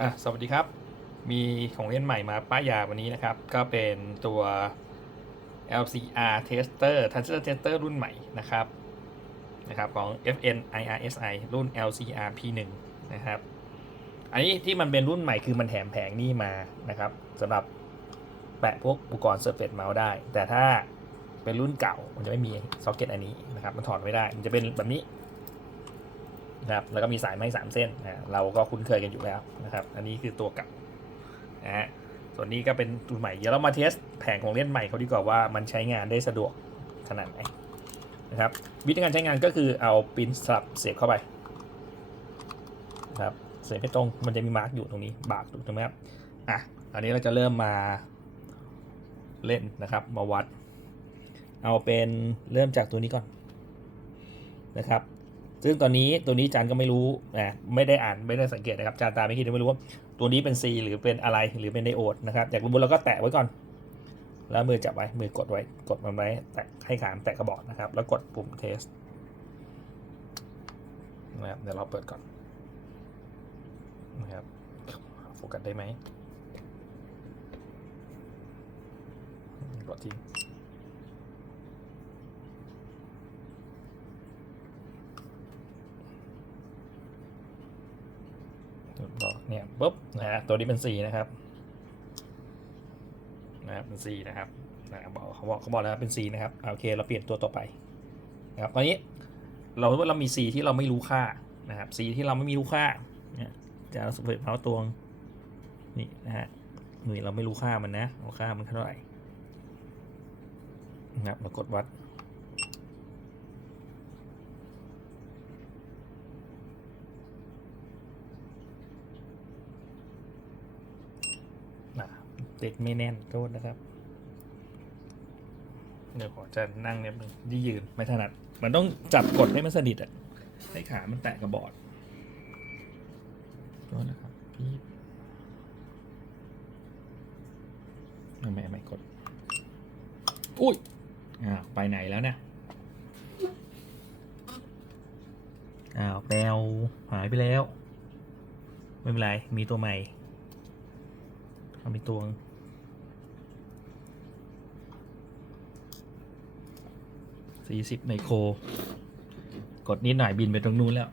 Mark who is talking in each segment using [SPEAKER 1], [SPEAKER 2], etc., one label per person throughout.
[SPEAKER 1] อะสวัสดีครับ มีของเล่นใหม่มาป้ายาวันนี้นะครับ ก็เป็นตัว LCR tester transistor tester รุ่นใหม่นะครับนะครับของ FN IRSI รุ่น LCR P1 นะครับ อันนี้ที่มันเป็นรุ่นใหม่คือมันแถมแผงนี่มานะครับสำหรับแปะพวกอุปกรณ์ Surface Mount ได้ แต่ถ้าเป็นรุ่นเก่ามันจะไม่มีซ็อกเก็ตอันนี้นะครับ มันถอดไม่ได้ มันจะเป็นแบบนี้ นะครับแล้วก็มีสายไม้สามเส้นนะเราก็คุ้นเคยกันอยู่แล้วนะครับ อันนี้คือตัวเก่านะฮะส่วนนี้ก็เป็นตัวใหม่ เดี๋ยวเรามาเทสแผงของเล่นใหม่เขาดีกว่าว่ามันใช้งานได้สะดวกขนาดไหนนะครับวิธีการใช้งานก็คือเอาปินสลับเสียบเข้าไปนะครับเสียบให้ตรงมันจะมีมาร์กอยู่ตรงนี้บากถูกไหมครับอะอันนี้เราจะเริ่มมาเล่นนะครับมาวัด เอาเป็นเริ่มจากตัวนี้ก่อนนะครับ ซึ่งตอนนี้ตัวนี้จานก็ไม่รู้นะไม่ได้อ่านไม่ได้สังเกตนะครับจานตาไม่คิดไม่รู้ว่าตัวนี้เป็น C หรือเป็นอะไรหรือเป็นไดโอดนะครับอยากรู้เราก็แตะไว้ก่อน แล้วมือจับไว้มือกดไว้กดมันไว้แตะให้ขามแตะกระบอกนะครับ แล้วกดปุ่มเทสนะครับเดี๋ยวเราเปิดก่อนนะครับโฟกัสได้ไหมกดทิ้ง บอก เนี่ยปุ๊บนะฮะตัวนี้เป็น C นะครับนะครับเป็น C นะครับนะบอกเขาบอกเขาบอกแล้วเป็น C นะครับโอเค เราเปลี่ยนตัวต่อไปนะครับตอนนี้เราว่าเรามี C ที่เราไม่รู้ค่านะครับ C ที่เราไม่มีรู้ค่าเนี่ยจะเอาสเปรย์เมาส์ตวงนี่นะฮะนี่เราไม่รู้ค่ามันนะเอาค่ามันเท่าไหร่นะครับเรากดวัด เด็กไม่แน่นโทษนะครับ เดี๋ยวขอจะนั่งเนี่ยยืยืนไม่ถนัด มันต้องจับกดให้มันสนิทอะ ให้ขามันแตะกระบอดโทษนะครับพี่ไม่ไม่ไม่กด อุ้ยอ้าวไปไหนแล้วเนี่ยอ้าวแมวหายไปแล้ว ไม่เป็นไร มีตัวใหม่เอาไปตัว 40ไมโคร กดนิดหน่อยบินไปตรงนู้นแล้ว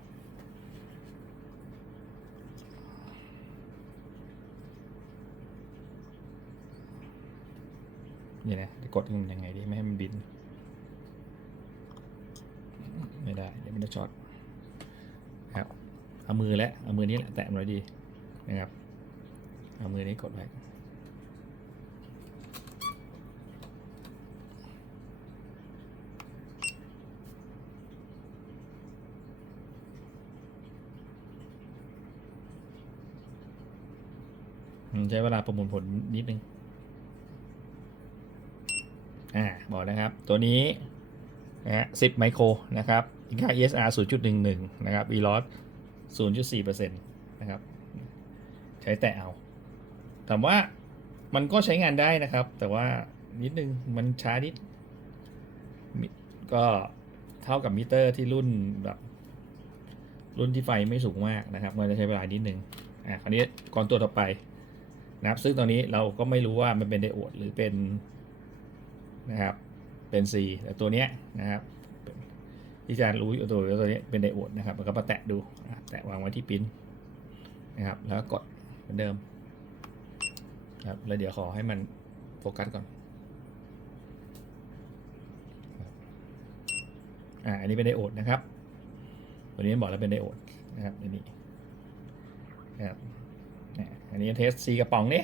[SPEAKER 1] นี่นะจะกดมันยังไงดีไม่ให้มันบิน ไม่ได้ เดี๋ยวมันจะช็อตครับเอามือแล้วเอามือนี้แหละแตะมันไว้ดีนะครับ เอามือนี้กดไว้ ใช้เวลาประมวลผลนิดนึง อ่า บอกนะครับ ตัวนี้นะฮะ10 ไมโคร นะครับค่า ESR 0.11 นะครับ VLOS 0.4%นะครับ ใช้แต่เอาแต่ว่ามันก็ใช้งานได้นะครับ แต่ว่านิดนึง มันช้านิด ก็เท่ากับมิเตอร์ที่รุ่นแบบรุ่นที่ไฟไม่สูงมากนะครับมันจะใช้เวลานิดนึง อ่าคราวนี้ก่อนตัวต่อไป นะครับ ซึ่งตอนนี้เราก็ไม่รู้ว่ามันเป็นไดโอดหรือเป็นนะครับเป็น C แต่ตัวเนี้ยนะครับที่อาจารย์รู้อยู่ตัวตัวนี้เป็นไดโอดนะครับแล้วก็มาแตะดูแตะวางไว้ที่ปิ้นนะครับ แล้วก็กดเหมือนเดิมครับแล้วเดี๋ยวขอให้มันโฟกัสก่อนอ่าอันนี้เป็นไดโอดนะครับ ตัวนี้บอกแล้วเป็นไดโอดนะครับอันนี้นะครับ อันนี้เทส C กระป๋องนี่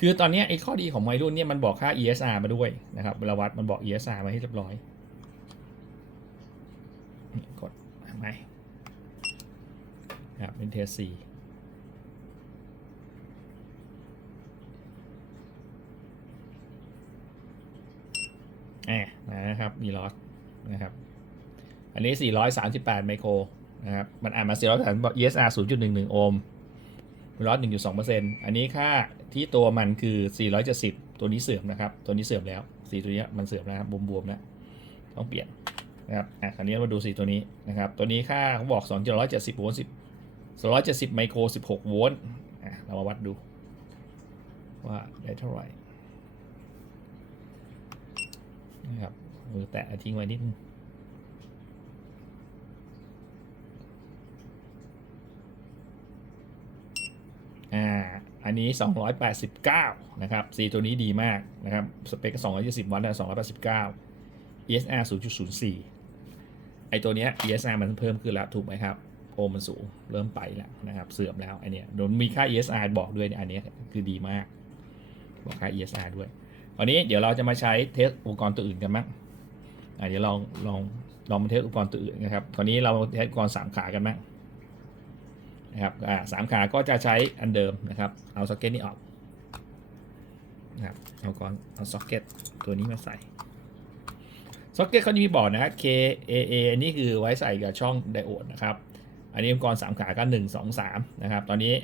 [SPEAKER 1] คือตอนนี้ไอ้ข้อดีของไมรุ่นเนี่ยมันบอกค่า ESR มาด้วยนะครับเวลาวัดมันบอก ESR มาให้เรียบร้อยกดไหมครับเป็นเทส C อะนะครับมีลอสนะครับ อันนี้ 438 ไมโครนะครับ มันอ่านมา438บอก ESR 0.11 โอห์ม ร้อยหนึ่งจุดสองเปอร์เซ็นต์อันนี้ค่าที่ตัวมันคือสี่ร้อยเจ็ดสิบตัวนี้เสื่อมนะครับ ตัวนี้เสื่อมแล้วสีตัวนี้มันเสื่อมแล้วครับบวมๆแล้วต้องเปลี่ยนนะครับอะคราวนี้มาดูสีตัวนี้นะครับ ตัวนี้ค่าเขาบอกสองร้อยเจ็ดสิบโวลต์สิบสองร้อยเจ็ดสิบไมโครสิบหกโวลต์อะเรามาวัดดู ว่าได้เท่าไหร่นะครับมือแตะทิ้งไว้นิดนึงอ่า อั นี้ 289 นะครับสีตัวนี้ดีมากนะครับ สเปค 220 วัตต์นะ289 ESR 0.04 ไอตัวเนี้ย ESR มันเพิ่มขึ้นแล้วถูกไหมครับ โอมันสูง เริ่มไปแล้วนะครับ เสื่อมแล้วไอเนี้ยโดนมีค่า ESR บอกด้วยอันนี้คือดีมาก บอกค่า ESR ด้วย วันนี้เดี๋ยวเราจะมาใช้เทสอุปกรณ์ตัวอื่นกันมั้งเดี๋ยวลองลองลองมาเทสอุปกรณ์ตัวอื่นนะครับ คราวนี้เราเทสอุปกรณ์สามขากันมั้ง นะครับอ่าสามขาก็จะใช้อันเดิมนะครับ เอาซ็อกเก็ตนี้ออกนะครับเอาก่อนเอาซ็อกเก็ตตัวนี้มาใส่ซ็อกเก็ตเขาจะมีบอกนะ K A A อันนี้คือไว้ใส่กับช่องไดโอดนะครับ อันนี้อุปกรณ์สามขาก็หนึ่งสองสามนะครับ ตอนนี้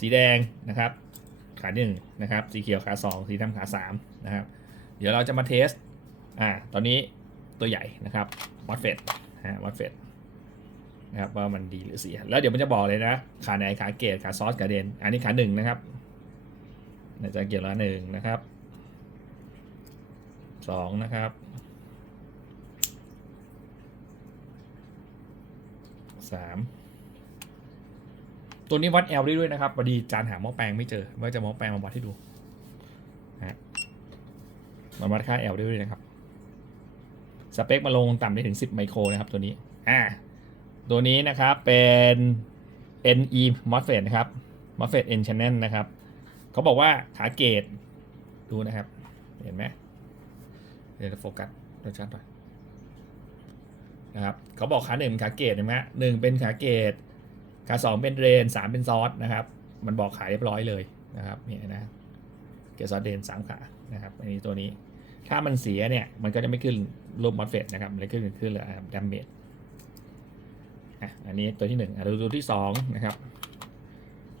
[SPEAKER 1] สีแดงนะครับ ขาหนึ่งนะครับ สีเขียวขาสองสีดำขาสามนะครับ เดี๋ยวเราจะมาเทสอ่าตอนนี้ตัวใหญ่นะครับวัดเฟดฮะวัดเฟด นะครับว่ามันดีหรือเสีย แล้วเดี๋ยวมันจะบอกเลยนะขาไหนขาเกตขาซอสขาเดน อันนี้ขาหนึ่งนะครับน่าจะเกี่ยวละหนึ่งนะครับสองนะครับสามตัวนี้วัด L ได้ด้วยนะครับพอดีจานหาหม้อแปลงไม่เจอว่าจะหม้อแปลงมาวัดให้ดูนะฮะมันวัดค่า L ได้ด้วยนะครับสเปคมาลงต่ำได้ถึง 10 ไมโครนะครับตัวนี้ อ่า ตัวนี้นะครับเป็น NE MOSFET นะครับ MOSFET N channel นะครับเขาบอกว่าขาเกตดูนะครับ เห็นไหมเดี๋ยวจะโฟกัสดูชัดหน่อยนะครับเขาบอกขาหนึ่งเป็นขาเกตเห็นไหมหนึ่งเป็นขาเกตขาสองเป็นเรนสามเป็นซอสนะครับ มันบอกขายเรียบร้อยเลยนะครับเนี่ยนะเกตซอสเรนสามขานะครับอันนี้ตัวนี้ ถ้ามันเสียเนี่ยมันก็จะไม่ขึ้นรูปมอสเฟตนะครับมันจะขึ้นขึ้นเลยดัมเมจ อะอันนี้ตัวที่หนึ่งอะดูตัวที่สองนะครับ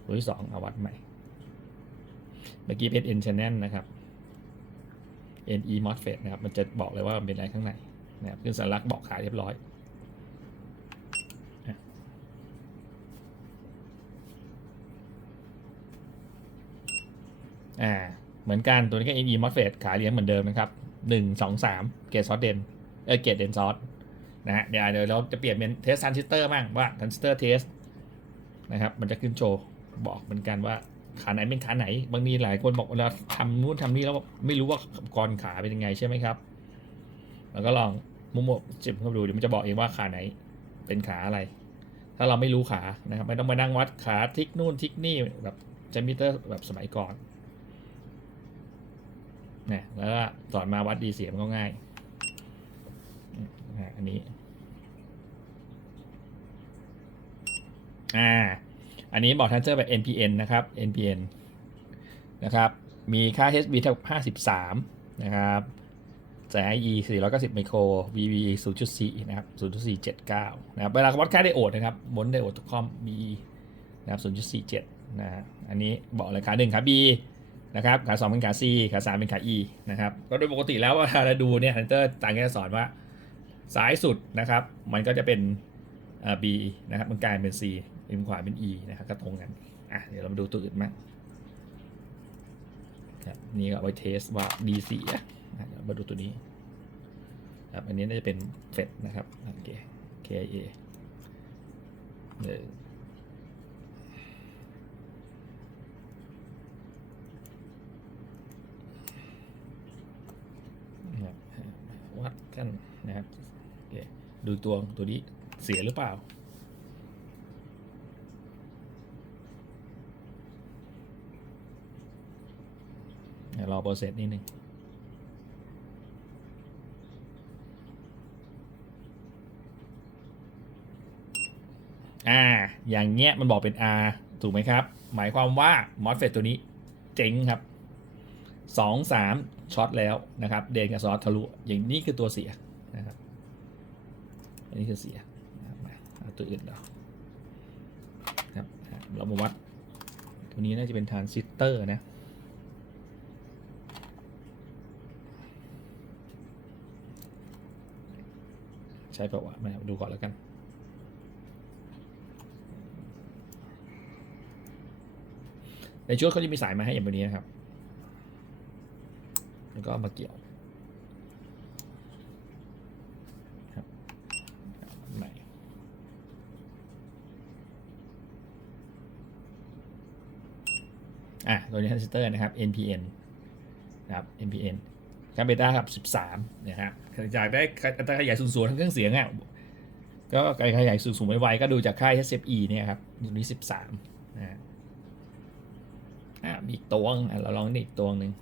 [SPEAKER 1] ตัวที่สองเอาวัดใหม่ เมื่อกี้เป็น N channel นะครับ NE MOSFET นะครับ มันจะบอกเลยว่ามันเป็นอะไรข้างในนะครับขึ้นสัญลักษณ์บอกขายเรียบร้อยอะอ่าเหมือนกันตัวนี้ก็ NE MOSFET ขายเลี้ยงเหมือนเดิมนะครับหนึ่งสองสามเกตซอสเดนเออเกตเดนซอส นะฮะเดี๋ยวเดี๋ยวเราจะเปลี่ยนเป็นเทสทันซิสเตอร์บ้างว่าทันซิสเตอร์เทสนะครับมันจะขึ้นโชว์บอกเหมือนกันว่าขาไหนเป็นขาไหน บางทีหลายคนบอกเวลาทำนู่นทำนี่แล้วไม่รู้ว่าก่อนขาเป็นยังไงใช่ไหมครับ แล้วก็ลองมุมจิบเข้าไปดูเดี๋ยวมันจะบอกเองว่าขาไหนเป็นขาอะไร ถ้าเราไม่รู้ขานะครับไม่ต้องมานั่งวัดขาทิกนู่นทิกนี่แบบเจมิเตอร์แบบสมัยก่อนนะแล้วสอนมาวัดดีเสียมันก็ง่ายะอันนี้ อ่า อันนี้บอกทันเซอร์แบบ NPN นะครับ NPN นะครับ มีค่า HB เท่า53 นะครับสาย IE 490 ไมโคร VV 0.4 นะครับ 0.479 นะครับ เวลาวัดค่าไดโอดนะครับบนไดโอดทุกคอม B นะครับ 0.47 นะฮะ อันนี้บอกเลยขาหนึ่งขา B นะครับ ขาสองเป็นขา C ขาสามเป็นขา E นะครับ ก็โดยปกติแล้วเวลาเราดูเนี่ยฮันเตอร์ต่างกันสอนว่า ซ้ายสุดนะครับ มันก็จะเป็นอ่า B นะครับ มันกลายเป็น C ริมขวาเป็น E นะครับก็ตรงกันอะเดี๋ยวเรามาดูตัวอื่นมั้งครับนี่ก็ไว้เทสว่า D เสียนะเสียมาดูตัวนี้ครับอันนี้น่าจะเป็นเฟดนะครับโอเค KIA หนึ่งนะครับวัดกันนะครับ ดูตัวตัวนี้เสียหรือเปล่า เดี๋ยวรอโปรเซสนิดนึงอ่า อย่างเงี้ยมันบอกเป็น R ถูกไหมครับ หมายความว่า MOSFET ตัวนี้เจ๋งครับสองสามช็อตแล้วนะครับ เดนกับซอสทะลุ อย่างนี้คือตัวเสียนะครับ อันนี้คือเสียนะครับมาเอาตัวอื่นเราครับเรามาวัด ตัวนี้น่าจะเป็นทรานซิสเตอร์นะใช่ปะวะมาดูก่อนแล้วกัน ในชุดเขาจะมีสายมาให้อย่างแบบนี้นะครับ แล้วก็มาเกี่ยวครับใหม่ อะตัวนี้ทันซิสเตอร์นะครับ NPN นะครับ NPN คาเบต้าครับ13นะครับอยากได้อัตราขยายสูงๆทั้งเครื่องเสียงอะก็การขยายสูงๆไวๆก็ดูจากค่าย SFE เนี่ยครับตัวนี้13นะฮะอะมีอีกตัวงอะเราลองนี่อีกตัวหนึ่ง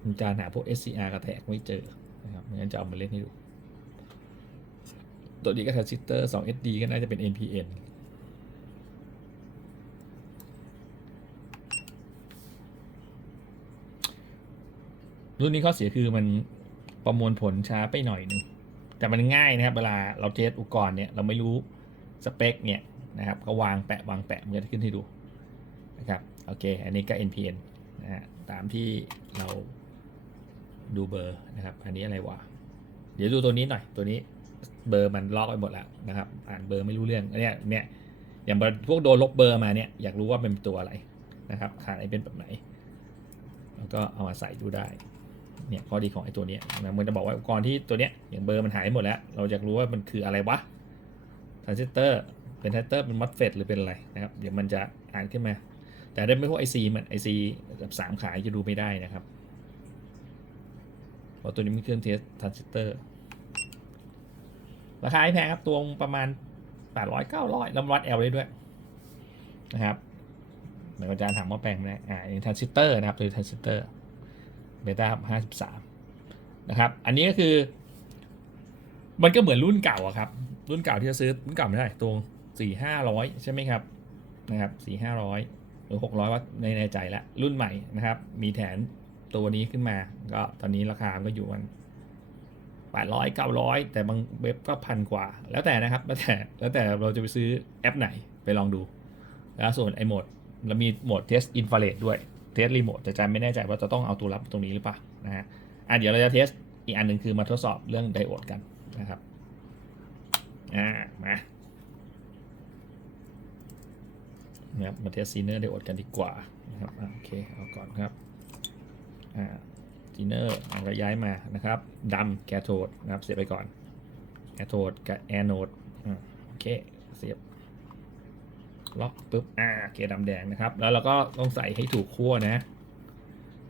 [SPEAKER 1] ผมจะหาพวก SCR กระแทกไม่เจอนะครับงั้นจะเอามาเล่นให้ดู ตัวนี้ก็ทันซิสเตอร์ 2SD ก็น่าจะเป็น NPN รุ่นนี้ข้อเสียคือมันประมวลผลช้าไปหน่อยหนึง แต่มันง่ายนะครับ เวลาเราเทสอุปกรณ์เนี่ยเราไม่รู้สเปคเนี่ยนะครับก็วางแปะวางแปะมันจะขึ้นให้ดูนะครับโอเค อันนี้ก็ NPN นะฮะตามที่เราดูเบอร์นะครับ อันนี้อะไรวะเดี๋ยวดูตัวนี้หน่อยตัวนี้เบอร์มันล็อกไปหมดแล้วนะครับ อ่านเบอร์ไม่รู้เรื่องอันเนี้ยเนี่ยอย่างพวกโดนลบเบอร์มาเนี่ยอยากรู้ว่าเป็นตัวอะไรนะครับขาดไอเป็นแบบไหน แล้วก็เอามาใส่ดูได้ เนี่ยข้อดีของไอ้ตัวเนี้ยนะมันจะบอกว่าอุปกรณ์ที่ตัวเนี้ยอย่างเบอร์มันหายหมดแล้ว เราอยากรู้ว่ามันคืออะไรวะทรานซิสเตอร์เป็นทรานซิสเตอร์เป็นมัสเฟตหรือเป็นอะไรนะครับเดี๋ยวมันจะอ่านขึ้นมา แต่ได้ไม่พวกไอซีมันไอซีแบบสามขายจะดูไม่ได้นะครับเพราะตัวนี้มันเครื่องเทสทรานซิสเตอร์ราคาไม่แพงครับตัวประมาณ 800 900แล้ววัด L ได้ด้วยนะครับเหมือนอาจารย์ถามว่าแปลงไหมอ่าอันทรานซิสเตอร์นะครับตัวทรานซิสเตอร์ เบต้าห้าสิบสามนะครับอันนี้ก็คือ มันก็เหมือนรุ่นเก่าอะครับ รุ่นเก่าที่จะซื้อรุ่นเก่าไม่ได้ตัวสี่ห้าร้อยใช่ไหมครับนะครับสี่ห้าร้อยหรือหกร้อยว่าในในใจแล้วรุ่นใหม่นะครับ มีแถนตัวนี้ขึ้นมา ก็ตอนนี้ราคาก็อยู่มันแปดร้อยเก้าร้อยแต่บางเว็บก็พันกว่า แล้วแต่นะครับ แล้วแต่แล้วแต่เราจะไปซื้อแอปไหนไปลองดู แล้วส่วนไอ้โหมดเรามีโหมดเทสอินฟราเรดด้วย ทสรีโมทแต่จารย์ไม่แน่ใจว่าจะต้องเอาตัวรับตรงนี้หรือเปล่านะฮะอะเดี๋ยวเราจะเทสอีกอันหนึ่งคือมาทดสอบเรื่องไดโอดกันนะครับอ่ามานะครับมาเทสซีเนอร์ไดโอดกันดีกว่านะครับโอเคเอาก่อนครับอ่าซีเนอร์เราย้ายมานะครับดำแคโทดนะครับเสียบไปก่อนแคโทดกับแอนโนดอ่าโอเคเสียบ ล็อกปุ๊บอ่าโอเคดำแดงนะครับ แล้วเราก็ต้องใส่ให้ถูกขั้วนะ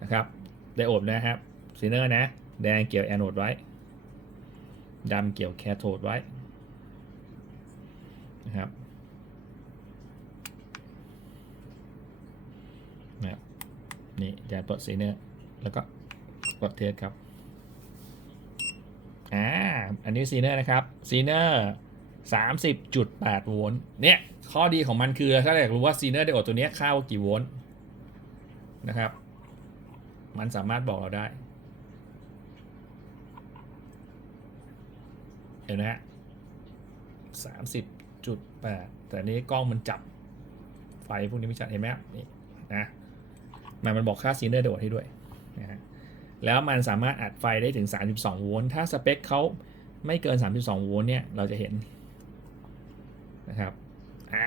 [SPEAKER 1] นะครับไดโอดนะครับซีเนอร์นะ แดงเกี่ยวแอนโอดไว้ดำเกี่ยวแคโทดไว้นะครับนะนี่จะเปิดซีเนอร์แล้วก็กดเทสครับอ่าอันนี้ซีเนอร์นะครับซีเนอร์30.8โวลต์เนี่ย ข้อดีของมันคือถ้าอยากรู้ว่าซีเนอร์ไดโอดตัวนี้ยเข้ากี่โวลต์นะครับ มันสามารถบอกเราได้ เห็นไหมฮะ30.8แต่อันนี้กล้องมันจับไฟพวกนี้ไม่ชัดเห็นไหมครับนี่นะมันมันบอกค่าซีเนอร์ไดโอดให้ด้วยนะฮะแล้วมันสามารถอัดไฟได้ถึง 32 โวลต์ถ้าสเปคเขาไม่เกิน 32 โวลต์เนี่ย เราจะเห็นนะครับ อ่า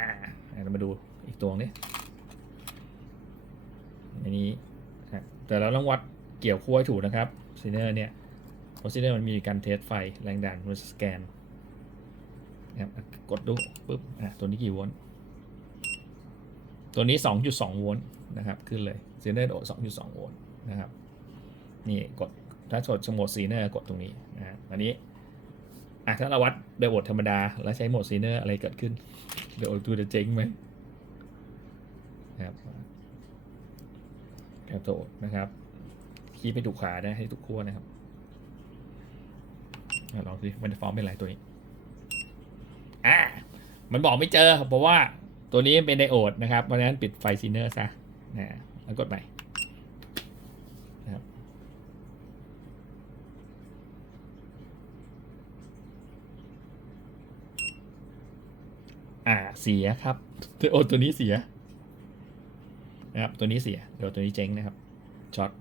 [SPEAKER 1] เรามาดูอีกตัวนี้อันนี้แต่เราต้องวัดเกี่ยวขั้วให้ถูกนะครับซีเนอร์เนี่ยเพราะซีเนอร์มันมีการเทสไฟแรงดันมันสแกนนะครับกดดูปุ๊บอะตัวนี้กี่โวลต์ตัวนี้ 2.2 โวลต์นะครับขึ้นเลยซีเนอร์โด2.2 โวลต์นะครับนี่กดถ้าสดสมดซีเนอร์กดตรงนี้นะอันนี้ อะถ้าเราวัดไดโอดธรรมดา แล้วใช้โหมดซีเนอร์อะไรเกิดขึ้นไดโอดดูจะเจ๊งไหมนะครับแคปโตนะครับคีย์ไปถูกขาได้ให้ถูกขั้วนะครับอลองสิมันจะฟอร์มเป็นไรตัวนี้อะมันบอกไม่เจอ เพราะว่าตัวนี้เป็นไดโอดนะครับ เพราะฉะนั้นปิดไฟซีเนอร์ซะนะแล้วกดใหม่นะครับ อ่าเสียครับโอตัวนี้เสียนะครับตัวนี้เสียเดี๋ยวตัวนี้เจ๊งนะครับช็อต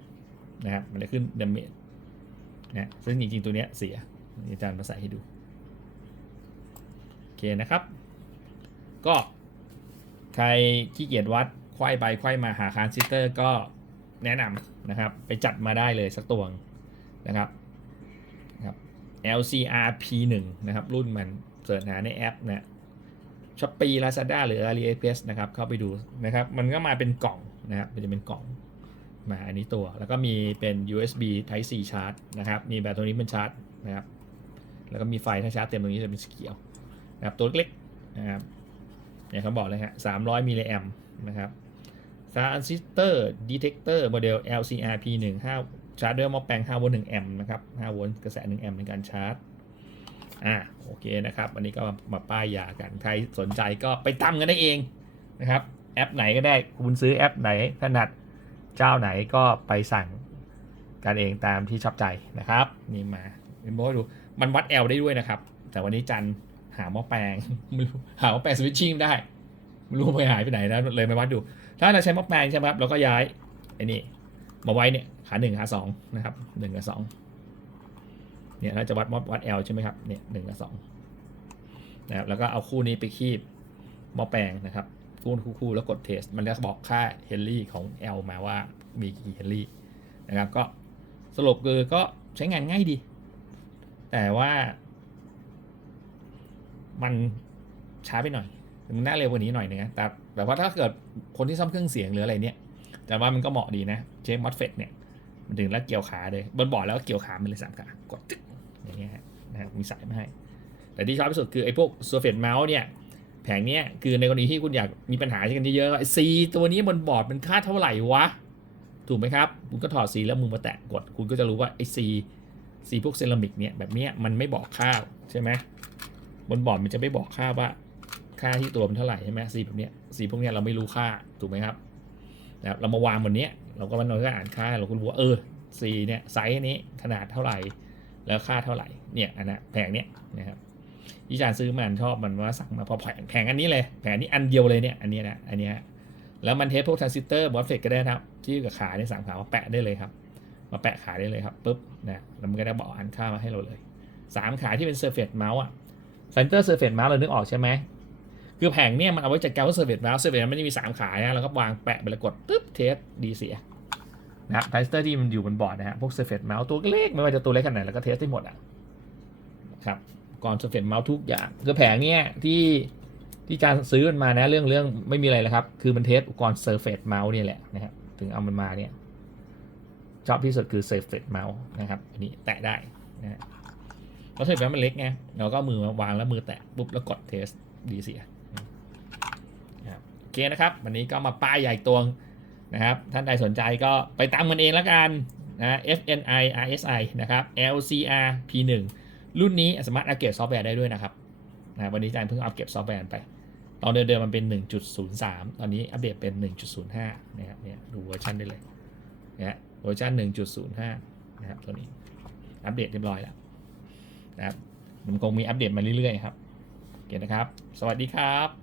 [SPEAKER 1] นะครับมันจะขึ้นดาเมจนะซึ่งจริงๆตัวเนี้ยเสียอาจารย์มาใส่ให้ดูโอเคนะครับ ก็ใครขี้เกียจวัดไขว้ไปไขว้มาหาคานซิสเตอร์ก็แนะนำนะครับ ไปจัดมาได้เลยสักตัวนะครับนะครับ LCR P1 นะครับ รุ่นมันเสิร์ชหาในแอปนะ ช้อปปี้ลาซาด้าหรือ AliExpress นะครับ เข้าไปดูนะครับ มันก็มาเป็นกล่องนะครับมันจะเป็นกล่องมาอันนี้ตัว แล้วก็มีเป็น USB Type C ชาร์จนะครับ มีแบบตัวนี้เป็นชาร์จนะครับ แล้วก็มีไฟถ้าชาร์จเต็มตรงนี้จะเป็นสีเขียวนะครับ ตัวเล็กนะครับเนี่ยเขาบอกเลยฮะ300มิลลิแอมนะครับทรานซิสเตอร์ดีเทคเตอร์โมเดล LCR P1 5ชาร์จด้วยหม้อแปลง5โวลต์1แอมป์นะครับ5โวลต์กระแส1แอมป์ในการชาร์จ อ่าโอเคนะครับ วันนี้ก็มามาป้ายยากัน ใครสนใจก็ไปตามกันได้เองนะครับแอปไหนก็ได้คุณซื้อแอปไหนถนัดเจ้าไหนก็ไปสั่งกันเองตามที่ชอบใจนะครับ นี่มาเป็นโบดูมันวัด L ได้ด้วยนะครับ แต่วันนี้จันหาหม้อแปลงไม่รู้หาหม้อแปลงสวิตชิ่งได้ไม่รู้ไปหายไปไหนนะเลยมาวัดดู ถ้าเราใช้หม้อแปลงใช่ไหมครับเราก็ย้ายไอ้นี่มาไว้เนี่ยขาหนึ่งขาสองนะครับหนึ่งกับสอง เนี่ยเราจะวัดมอวัด L ใช่ไหมครับเนี่ยหนึ่งกับสองนะครับแล้วก็เอาคู่นี้ไปคีบหม้อแปลงนะครับคู่คู่คู่แล้วกดเทส มันจะบอกค่าเฮนรี่ของ L มาว่ามีกี่เฮนรี่นะครับก็สรุปคือก็ใช้งานง่ายดี แต่ว่ามันช้าไปหน่อยมันน่าเร็วกว่านี้หน่อยนึงนะแต่แต่ว่าถ้าเกิดคนที่ซ่อมเครื่องเสียงหรืออะไรเนี่ยแต่ว่ามันก็เหมาะดีนะเชฟมอสเฟตเนี่ยมันถึงแล้วเกี่ยวขาเลยบนบอร์ดแล้วก็เกี่ยวขามันเลยสามขากดตึ๊ก อย่างเงี้ยนะมีสายมาให้ แต่ที่ชอบที่สุดคือไอ้พวก Surface Mouse เนี่ยแผงเนี้ยคือในกรณีที่คุณอยากมีปัญหากันเยอะๆซีตัวนี้บนบอร์ดมันค่าเท่าไหร่วะ ถูกไหมครับ คุณก็ถอดซีแล้วมือมาแตะกด คุณก็จะรู้ว่าไอ้ซีซีพวกเซรามิกเนี่ยแบบเนี้ยมันไม่บอกค่าใช่ไหมบนบอร์ดมันจะไม่บอกค่าว่า ค่าที่ตัวมันเท่าไหร่ใช่ไหมสีแบบเนี้ยสีพวกเนี้ยเราไม่รู้ค่าถูกไหมครับนะครับเรามาวางบนเนี้ยเราก็มันเราก็อ่านค่าเราก็รู้ว่าเออสีเนี่ยไซส์นี้ขนาดเท่าไหร่ แล้วค่าเท่าไหร่เนี่ยอันนั้แผงเนี้ยนะครับที่อาจารย์ซื้อมันชอบมันว่าสั่งมาพอแผงแผงอันนี้เลยแผงนี้อันเดียวเลยเนี่ยอันนี้นะอันนี้แล้วมันเทสพวกทรานซิสเตอร์บอสเฟกก็ได้นะครับที่กับขาในยสามขามาแปะได้เลยครับ มาแปะขาได้เลยครับปุ๊บนะแล้วมันก็ได้บอกอันค่ามาให้เราเลยสามขาที่เป็นเซอร์เฟสเมาส์อะเซนเตอร์เซอร์เฟสเมาส์เรานึกออกใช่ไหมคือแผงเนี่ยมันเอาไว้จัดการว่าเซอร์เวทแล้วเซอร์เวทมันไม่ได้มี 3 ขานะแล้วก็วางแปะไปแล้วกดตึ๊บเทสดีเสีย นะครับไทสเตอร์ที่มันอยู่บนบอร์ดนะฮะพวกเซอร์เฟทเมาส์ตัวเล็กไม่ว่าจะตัวเล็กขนาดไหนแล้วก็เทสได้หมดอะครับก่อนเซอร์เฟทเมาส์ทุกอย่างคือแผงเนี่ยที่ที่การซื้อมันมานะเรื่องเรื่องไม่มีอะไรแล้วครับ คือมันเทสอุปกรณ์เซอร์เฟทเมาส์เนี่ยแหละนะครับถึงเอามันมาเนี่ยชอบที่สุดคือเซอร์เฟทเมาส์นะครับอันนี้แตะได้นะฮะเพราะเซอร์เฟทมันเล็กไงเราก็มือมาวางแล้วมือแตะปุ๊บแล้วกดเทสดีเสียโอเคนะครับ วันนี้ก็มาป้ายใหญ่ตวง นะครับ ท่านใดสนใจก็ไปตามมันเองแล้วกันนะ FNI RSI นะครับ LCR P1 รุ่นนี้สามารถอัปเกรดซอฟต์แวร์ได้ด้วยนะครับนะวันนี้อาจารย์เพิ่งอัปเกรดซอฟต์แวร์ไป ตอนเดิมๆมันเป็น 1.03 ตอนนี้อัปเดตเป็น 1.05 นะครับเนี่ยดูเวอร์ชันได้เลยนะเวอร์ชัน1.05 นะครับตัวนี้อัปเดตเรียบร้อยแล้วนะครับมันคงมีอัปเดตมาเรื่อยๆครับโอเคนะครับ สวัสดีครับ